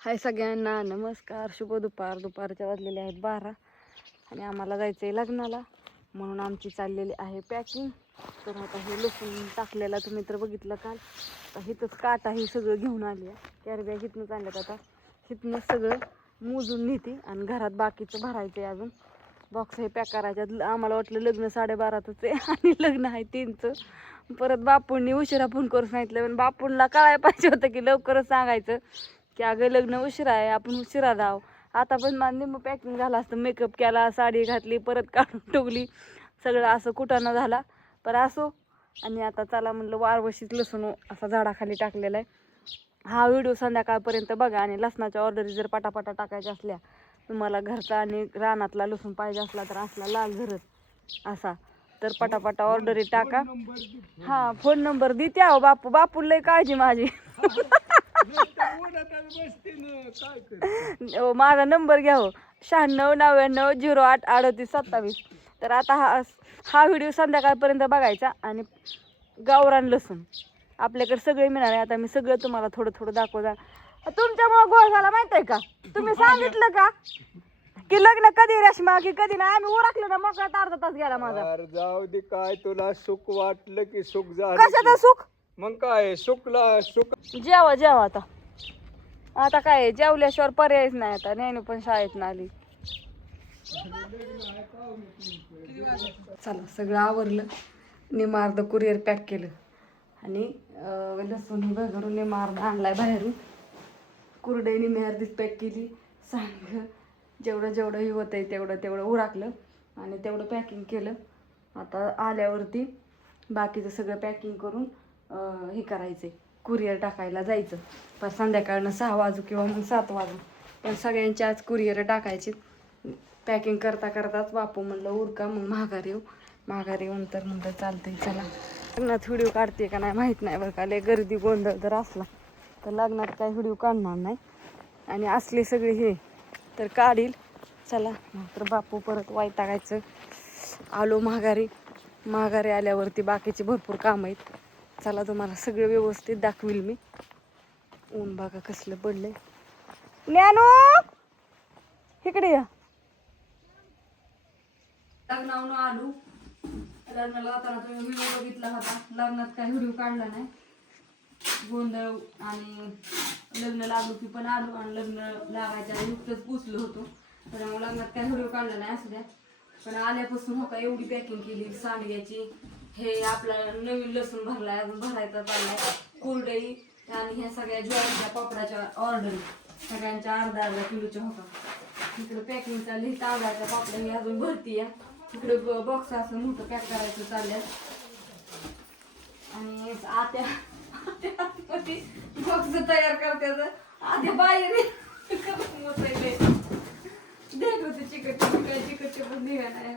हाय सगळ्यांना नमस्कार, शुभ दुपार. दुपारच्या वाजलेले आहेत 12 आणि आम्हाला जायचं आहे लग्नाला, म्हणून आमची चाललेली आहे पॅकिंग. तर आता हे लसूण टाकलेला तुम्ही तर बघितलं काल. आता हिथंच काटा हे सगळं घेऊन आली आहे. कॅरीबॅग हिथनंच आणल्यात. आता हिथनंच सगळं मोजून नेते आणि घरात बाकीचं भरायचं आहे. अजून बॉक्स हे पॅक करायच्यात. आम्हाला वाटलं लग्न 12:30च आहे आणि लग्न आहे 3चं. परत बापूंनी उशिरा फोन करून सांगितलं, पण बापूंना कळायला पाहिजे होतं की लवकरच सांगायचं की अगं लग्न उशिरा आहे, आपण उशिरा जाऊ. आता पण मला निम्मं पॅकिंग झालं असतं. मेकअप केला, साडी घातली, परत काढून ठेवली, सगळं असं कुटाणा झाला. पण असो. आणि आता चला म्हणलं वारवशीच लसूण असा झाडाखाली टाकलेला आहे. हा व्हिडिओ संध्याकाळपर्यंत बघा. आणि लसणाच्या ऑर्डरी जर पटापटा टाकायच्या असल्या, तुम्हाला घरचा आणि रानातला लसूण पाहिजे असला तर असला लाल झरत असा, तर पटापटा ऑर्डरी टाका. हा फोन नंबर देते अहो बापू. बापू लय काळजी माझी. माझा नंबर घ्या हो, 9699083827. तर आता हा व्हिडिओ संध्याकाळपर्यंत बघायचा. आणि गावरान लसूण आपल्याकडे सगळे मिळणार आहे. आता मी सगळं तुम्हाला थोडं थोडं दाखवणार. तुमच्यामुळे गोळ झाला माहित आहे का? तुम्ही सांगितलं का की लग्न कधी रेशमा की कधी नाही, आम्ही उरकलं ना मग अर्धा तास गेला माझा. जाऊ दे, काय तुला सुख वाटलं की सुख झालं. कशाचं सुख? मग काय सुखला सुख. जेवा जेवा आता काय जेवल्याशिवाय पर्यायच नाही. आता नेहमी पण शाळेत आली. चला सगळं आवरलं. निमार्द कुरिअर पॅक केलं आणि लसूण ही घरून निमार्द आणलाय बाहेरून. कुरडई निम्मी अर्धीच पॅक केली. सांग जेवढं जेवढं हे होतंय तेवढं उराकलं आणि तेवढं पॅकिंग केलं. आता आल्यावरती बाकीचं सगळं पॅकिंग करून हे करायचं, कुरिअर टाकायला जायचं. पण संध्याकाळनं 6 वाजू किंवा मग 7 वाजू, पण सगळ्यांची आज कुरिअर टाकायची. पॅकिंग करता करताच बापू म्हणलं उरका मग माघारी येऊन तर म्हणलं चालतंय चला. लग्नात व्हिडिओ काढते का नाही माहीत नाही बरं का. लय गर्दी गोंधळ जर असला तर लग्नात काही व्हिडिओ काढणार नाही. आणि असले सगळे हे तर काढील. चला तर बापू परत वैतागायचं. आलो माघारी आल्यावरती बाकीचे भरपूर काम आहेत. चला तुम्हाला सगळं व्यवस्थित दाखवील मी. ऊन बघा कसलं पडलंय. ज्ञानू इकडे या. लग्नावरून आलो. लग्नाला जाताना तुम्ही व्हिडिओ बघितला होता. लग्नात काही व्हिडिओ काढला नाही. गोंधळ आणि लग्न लागलो की पण आलो आणि लग्न लागायच्या नुकतंच पुसलो होतो. तर लग्नात काही व्हिडिओ काढला नाही असू द्या. पण आल्यापासून हो का एवढी पॅकिंग केली सांडग्याची. हे आपला नवीन लसूण भरलाय, अजून भरायचा चाललाय. कुरडई आणि ह्या सगळ्या ज्वारीच्या पापडाच्या ऑर्डर सगळ्यांच्या अर्धा किलोच्या होता. इकडे पॅकिंग चालली. तांदळाच्या पापड्या ही अजून भरती आहे. इकडे बॉक्स असं मोठं पॅक करायचं चाललंय. आणि आत्या बॉक्स तयार करतात. आधी बाहेर चिकट पण निघाला.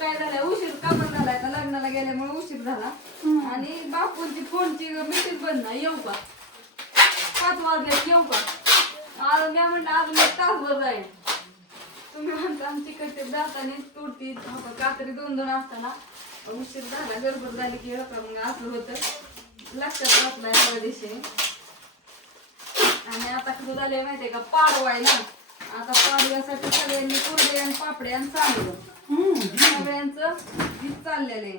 काय झालंय उशीर का पण झालाय. आता लग्नाला गेल्यामुळे उशीर झाला. आणि बापूंची फोनची मीटिंग बंद नाही. येऊ का 5 वाजले येऊ का? अजून काय म्हणलं अजून 1 तासभर जाईल. तुम्ही म्हणता आमची कट्टे जाताना तुरती कातरी 2-2 असताना उशीर झाला. गडबड झाली की मग असं होतं. लक्षात बसलाय सगळ्या दिवशी. आणि आता कसं झालंय माहितीये का, पाडवायला आता पाडव्यासाठी सगळ्यांनी कुरडे आणि पापडे आणि चाललं सगळ्यांचं हीच चाललेलं आहे.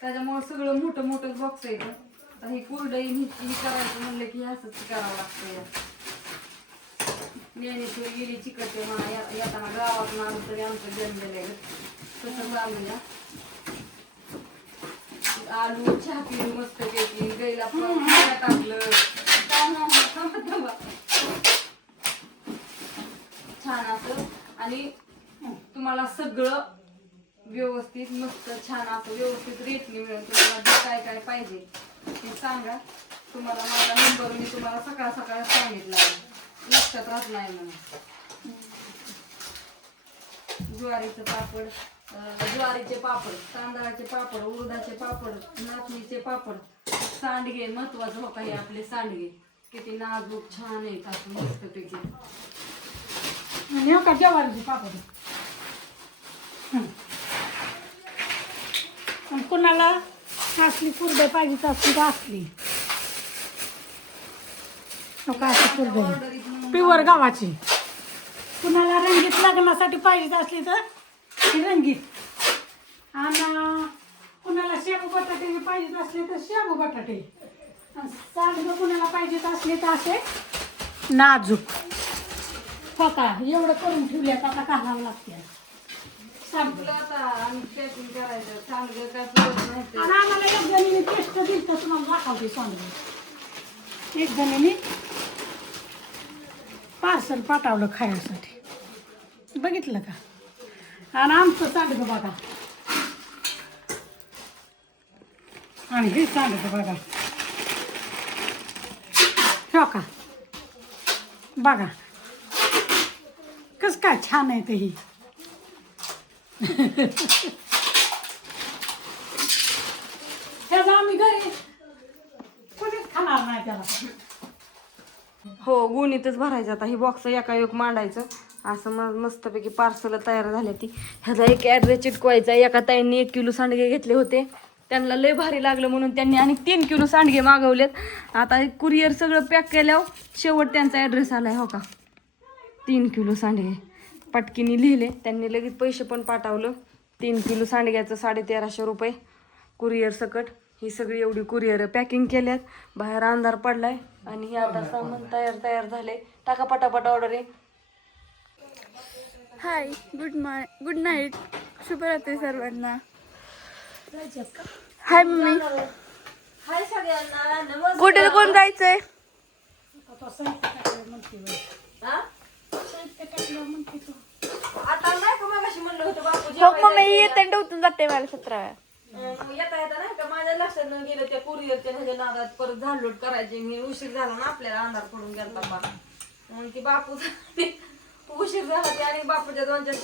त्याच्यामुळे सगळं मोठं बॉक्स आहे. आता ही कुरडई ही करायचं म्हणलं की असंच करावं लागतं. नेहमी गेली चिकटते म्हणा येताना गावातून आलं तरी आमचं जन्मलेलं आहे तसं चालूया. आलू चहा पिली मस्त पैकी. गैला टाकलं छान असं. आणि तुम्हाला सगळं व्यवस्थित मस्त छान असं व्यवस्थित रेटने मिळेल. तुम्हाला काय काय पाहिजे ते सांगा. तुम्हाला माझा नंबर मी तुम्हाला सकाळ सांगितला लक्षात राहत नाही म्हणून. ज्वारीचं पापड, ज्वारीचे पापड, तांदळाचे पापड, उडदाचे पापड, नाचणीचे पापड, सांडगे महत्वाचं हो काही आपले सांडगे किती नाजूक छान आहेत असं मस्त पैकी. आणि का ज्वारीचे पापड. कोणाला असली कुरडे पाहिजे असली तर असली. प्युअर गावाची. कुणाला रंगीत लग्नासाठी पाहिजे असली तर ती रंगीत, आणि कुणाला शेबू बटाटे पाहिजे असले तर शेबू बटाटे, सांडगं कुणाला पाहिजे असले तर असे नाजूक. हो का, एवढं करून ठेवल्यात, आता घालावं लागते सांडगं. आणि आम्हाला एक जणीने टेस्ट दिली तर तुम्हाला दाखवते सांडगं. एक जणीने पार्सल पाठवलं खाण्यासाठी, बघितलं का. आणि आमचं सांडगं बघा, आणि हे सांडगं बघा. हो का, बघा कसं काय छान आहे ते. ही त्याचा आम्ही घरी कोणीच खाणार नाही त्याला. हो, गुणीतच भरायचं. आता ही बॉक्स एका एक मांडायचं असं मस्तपैकी पार्सल तयार झाली ती. ह्याचा एक ॲड्रेस चिटकवायचा. एका ताईंनी 1 किलो सांडगे घेतले होते, त्यांना लय भारी लागलं म्हणून त्यांनी आणि 3 किलो सांडगे मागवलेत. आता कुरिअर सगळं पॅक केल्यावर शेवट त्यांचा ॲड्रेस आलाय. हो का, 3 किलो सांडगे पटकीने लिहिले त्यांनी, लगेच पैसे पण पाठवलं. 3 किलो सांडग्याचं 1350 रुपये कुरिअर सकट. ही सगळी एवढी कुरिअर पॅकिंग केल्यात. बाहेर अंधार पडलाय आणि हे आता सामान तयार झाले. टाका पटापट ऑर्डर आहे. हाय, गुड नाईट, शुभरात्री सर्वांना. हाय मम्मी, हाय सगळ्यांना, नमस्कार. कुठे कोण जायचंय? आता नाही का मगाशी म्हणलं होतं बापू हो मम्मी, येते उठून जाते मला 17 वेळा. येता नाही का माझ्या लक्षात न गेलं त्या कुरिअरच्या ह्याच्या नादात परत झाडलोट करायचे. मी उशीर झाला ना, आपल्याला अंधार पडून गेला बा. मग ती बापू उशीर झाला ते, आणि बापूच्या 2-4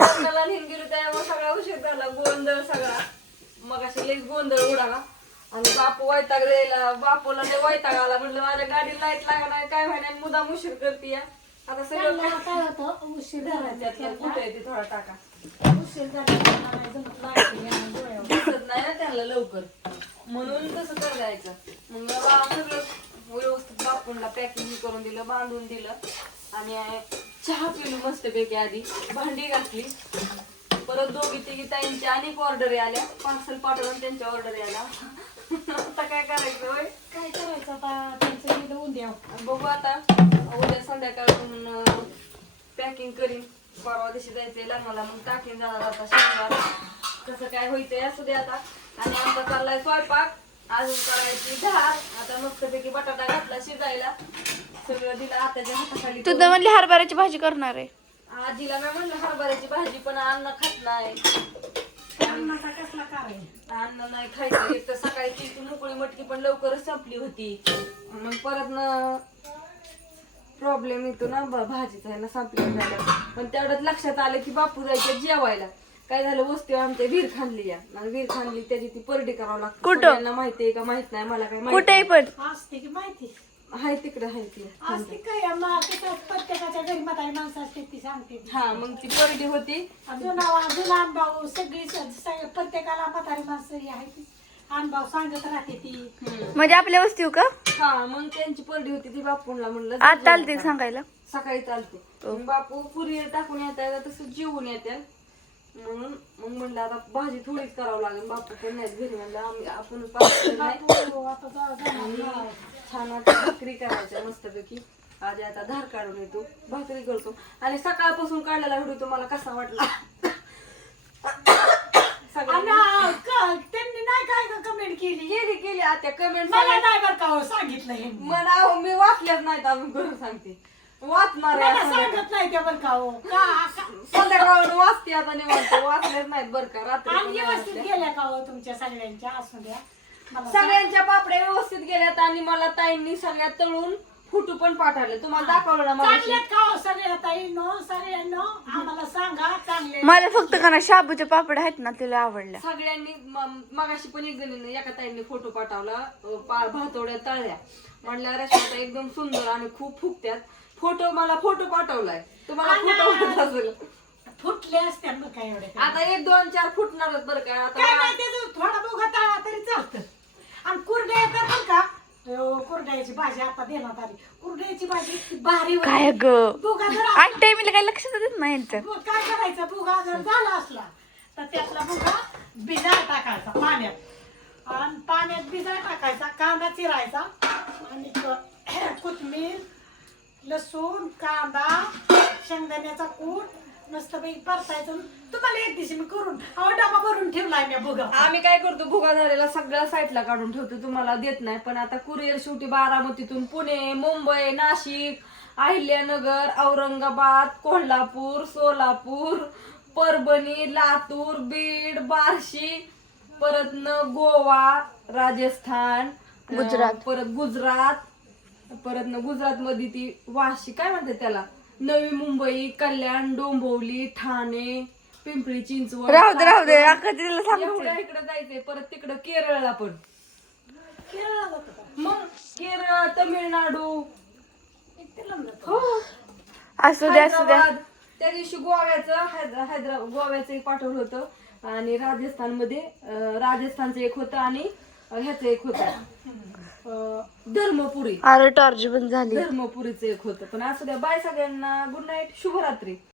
लग्नाला नेऊन गेलो त्यामुळे सगळा उशीर झाला. गोंधळ सगळा मग अशी लईच गोंधळ उडाला. आणि बापू वैताग द्यायला, बापूला लय वैताग आला. म्हटलं माझ्या गाडीला लाईट लागला नाही काय व्हायला, मुदाम उशीर करते. आता सगळं काय होतं, उशीर झाला त्यातलं कुठं येते थोडा टाका, उशीर झाला दिसत नाही ना त्यांना लवकर, म्हणून तसं करायचं. मग सगळं व्यवस्थित बापूंना पॅकिंग करून दिलं, बांधून दिलं. आणि चहा पिलो मस्तपैकी. आधी भांडी घातली. परत 2-3 ताईंची अनेक ऑर्डर आल्या, पार्सल पाठवून त्यांच्या ऑर्डर आल्या. आता काय करायचं होय, काय करायचं आता, त्यांचं गेलं उद्या. बघू आता उद्या संध्याकाळून पॅकिंग करीन. परवा दिवशी जायचंय लग्नाला, मग टाकीन जाणार आता शनिवार. कसं काय व्हायचंय असू दे आता. आणि आमचा चाललाय स्वयंपाक, अजून करायची डाळ. आता मस्तपैकी बटाटा घातला शिजायला, सगळं दिलं आताच्या हाताखाली. तू तर म्हणली हरभऱ्याची भाजी करणार आहे. आजीला मी म्हणलं हरभऱ्याची भाजी, पण अन्न खात नाही. अन्नाचा कसला काय, अन्न नाही खायचं. एक तर सकाळी ती मोकळी मटकी पण लवकरच संपली होती. मग परत न प्रॉब्लेम येतो ना भाजीचा, आहे ना संपली झालं. पण तेवढ्यात लक्षात आलं की बापू जायचं जेवायला. काय झालं, वस्ती आमच्या विहीर खांदली या, विहीर खांदली त्याची ती परडी करावं लागतं. कुठं? सगळ्यांना माहितीये का माहित नाही, मला काय माहिती कुठेही पण असते की माहिती हाय तिकडे हाय ती. असते काय, मग तिथं प्रत्येकाच्या घरी म्हातारी माणसं असते ती सांगते. हा, मग ती परडी होती. जुना अनुभव सगळी प्रत्येकाला म्हातारी माणसं ही आहे ती अनुभव सांगत राहते ती. म्हणजे आपल्या वस्ती का? हा, मग त्यांची परडी होती ती. बापूंला म्हणलं आज चालते सांगायला. सकाळी चालते. मग बापू कुरिअर टाकून येतात, तसं जेवून येतात. म्हणून मग म्हणलं आता भाजी थोडीच करावं लागेल. बापू पण नाही घरी, म्हणलं आम्ही आपण छान आता भाकरी करायच्या मस्तपैकी. आधी आता धार काढून येतो, भाकरी करतो. आणि सकाळपासून काढलेला व्हिडिओ तुम्हाला कसा वाटला? त्यांनी नाही काय कमेंट केली केली आता कमेंट. मला नाही बरं का हो सांगितलं हे, मला मी वाचल्याच नाहीत अजून, करून सांगते. वाचणार मला सांगत नाही त्या बरं का हो. संध्याकाळून वाचते आता निवांत, वाचलेच नाहीत बरं का. आणि रात्री व्यवस्थित गेल्या का हो तुमच्या सगळ्यांच्या, असू द्या. सगळ्यांच्या पापड्या व्यवस्थित गेल्यात. आणि मला ताईंनी सगळ्या तळून फोटो पण पाठवले, तुम्हाला दाखवलं ना मला. चांगल्यात का हो सगळ्या ताईंनो, सगळ्यांनो आम्हाला सांगा चांगले. मला फक्त का ना शाबूचे पापड आहेत ना, तिला आवडल्या सगळ्यांनी. मगाशी पण एक जणीने एका ताईंनी फोटो पाठवला, भातोड्या तळल्या. म्हणल्या रश्मीता एकदम सुंदर आणि खूप फुगत्यात. मला फोटो पाठवलाय, तुम्हाला फोटो वाटत असेल. फुटले असत्या मग काय एवढे. आता 1-2-4 फुटणारच बरं का. काय आता नाही, त्याचं थोडा बघा तळा तरी चालतं. आणि कुरड्या येतात बरं का, कुरड्याची भाजी आता देण्यात आली. कुरड्याची भाजी इतकी भारी होती. काय ग भुगा जर आठ टाइमला काही लक्षात देत नाही यांचं. काय करायचं, भुगा जर झाला असला तर त्यातला भुगा भिजायला टाकायचा पाण्यात, आणि पाण्यात भिजायला टाकायचा, कांदा चिरायचा आणि कोथिंबीर, लसूण, कांदा, शेंगदाण्याचा कूट मस्तपैकी परतायचं. तुम्हाला एक दिवशी मी करून डबा भरून ठेवलाय मी भुगा. आम्ही काय करतो, भुगा झालेला सगळ्या साईडला काढून ठेवतो, तुम्हाला देत नाही. पण आता कुरिअर शेवटी बारामतीतून पुणे, मुंबई, नाशिक, अहिल्यानगर, औरंगाबाद, कोल्हापूर, सोलापूर, परभणी, लातूर, बीड, बार्शी, परत गोवा, राजस्थान, गुजरात. परत गुजरात, परत गुजरात मध्ये ती वाशी काय म्हणते त्याला, नवी मुंबई, कल्याण, डोंबिवली, ठाणे, पिंपरी चिंचवड, राहू दे अक्का तिला सांगते. एवढ्या इकडे जायचंय. परत तिकडं केरळला पण, केरळला जातो का? मग केरळ, तमिळनाडू, इतके लांब जातो. हो, असू द्या असू द्या. हैदराबाद. त्या दिवशी गोव्याचं गोव्याचं एक पाठवलं होतं, आणि राजस्थानचं एक होतं, आणि ह्याचं एक होतं धर्मपुरी. अरे टॉर्च बंद झाली. धर्मपुरीचं एक होतं. पण असू द्या, बाय सगळ्यांना, गुड नाईट, शुभरात्री.